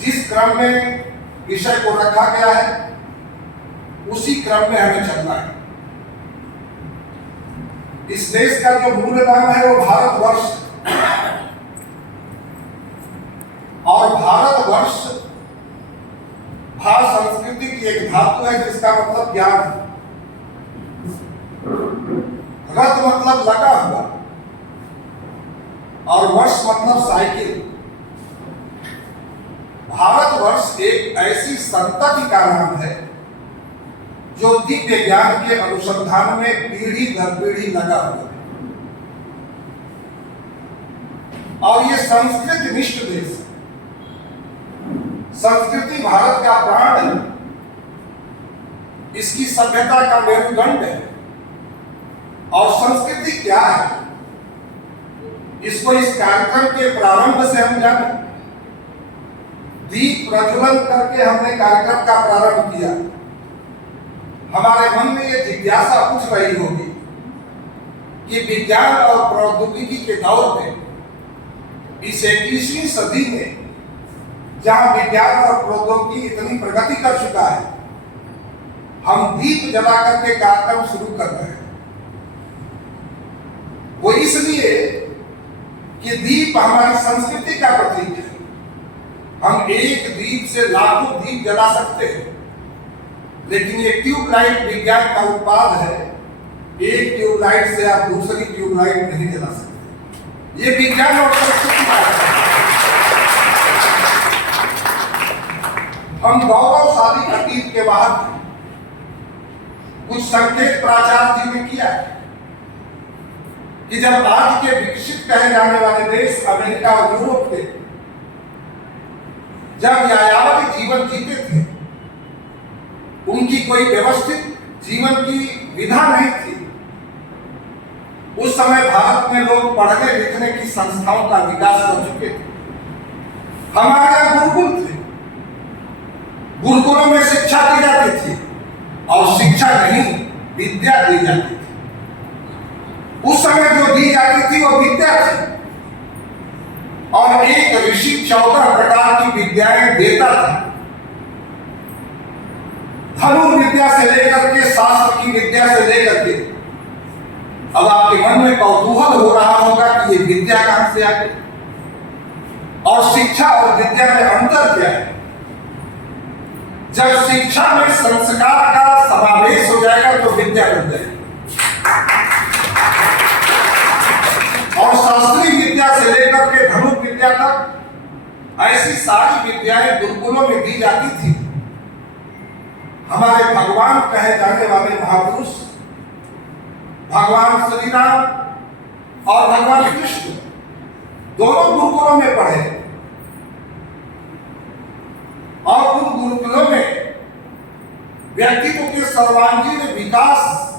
जिस क्रम में विषय को रखा गया है उसी क्रम में हमें चलना है। इस देश का जो मूल नाम है वो भारतवर्ष, और भारतवर्ष भा संस्कृति की एक धातु है जिसका मतलब ज्ञान है। रथ मतलब लगा हुआ और वर्ष मतलब साइकिल। भारतवर्ष एक ऐसी संतति का नाम है जो दिव्य ज्ञान के अनुसंधान में पीढ़ी दर पीढ़ी लगा हुआ है, और ये संस्कृत निष्ठ देश है। संस्कृति भारत का प्राण है, इसकी सभ्यता का मेरुदंड है। और संस्कृति क्या है इसको इस कार्यक्रम के प्रारंभ से हम जाने। दीप प्रज्वलन करके हमने कार्यक्रम का प्रारंभ किया। हमारे मन में ये जिज्ञासा उठ रही होगी कि विज्ञान और प्रौद्योगिकी के दौर में इस 21वीं सदी में जहां विज्ञान और प्रौद्योगिकी इतनी प्रगति कर चुका है, हम दीप जला करके कार्यक्रम शुरू कर रहे हैं। वो इसलिए कि दीप हमारी संस्कृति का प्रतीक है। हम एक दीप से लाखों दीप जला सकते हैं, लेकिन ये ट्यूबलाइट विज्ञान का उत्पाद है। एक ट्यूबलाइट से आप दूसरी ट्यूबलाइट नहीं जला सकते। ये विज्ञान और संस्कृति का है। हम गौरवशाली अतीत के बाद कुछ संकेत प्राचार्य जी ने किया है कि जब आज के विकसित कहे जाने वाले देश अमेरिका और यूरोप थे, जब यायावरी जीवन जीते थे, उनकी कोई व्यवस्थित जीवन की विधा नहीं थी। उस समय भारत में लोग पढ़ने लिखने की संस्थाओं का विकास कर चुके थे। हमारे यहाँ गुरुकुल थे, गुरुकुलों में शिक्षा दी जाती थी, और शिक्षा नहीं विद्या दी जाती थी। उस समय जो दी जाती थी वो विद्या थी, और एक ऋषि 14 प्रकार की विद्याएं देता था। धनुर्विद्या से लेकर के शास्त्र की विद्या से लेकर के, अब आपके मन में कौतूहल हो रहा होगा कि ये विद्या कहां से आ गई और शिक्षा और विद्या में अंतर क्या है। जब शिक्षा में संस्कार का समावेश हो जाएगा तो विद्या बन जाएगी। और शास्त्रीय विद्या से लेकर के धनुर्विद्या तक ऐसी सारी विद्याएं गुरुकुलों में दी जाती थी। हमारे भगवान कहे जाने वाले महापुरुष भगवान श्री राम और भगवान कृष्ण दोनों गुरुकुलों में पढ़े, और उन गुरुकुलों में व्यक्तित्व के सर्वांगीण विकास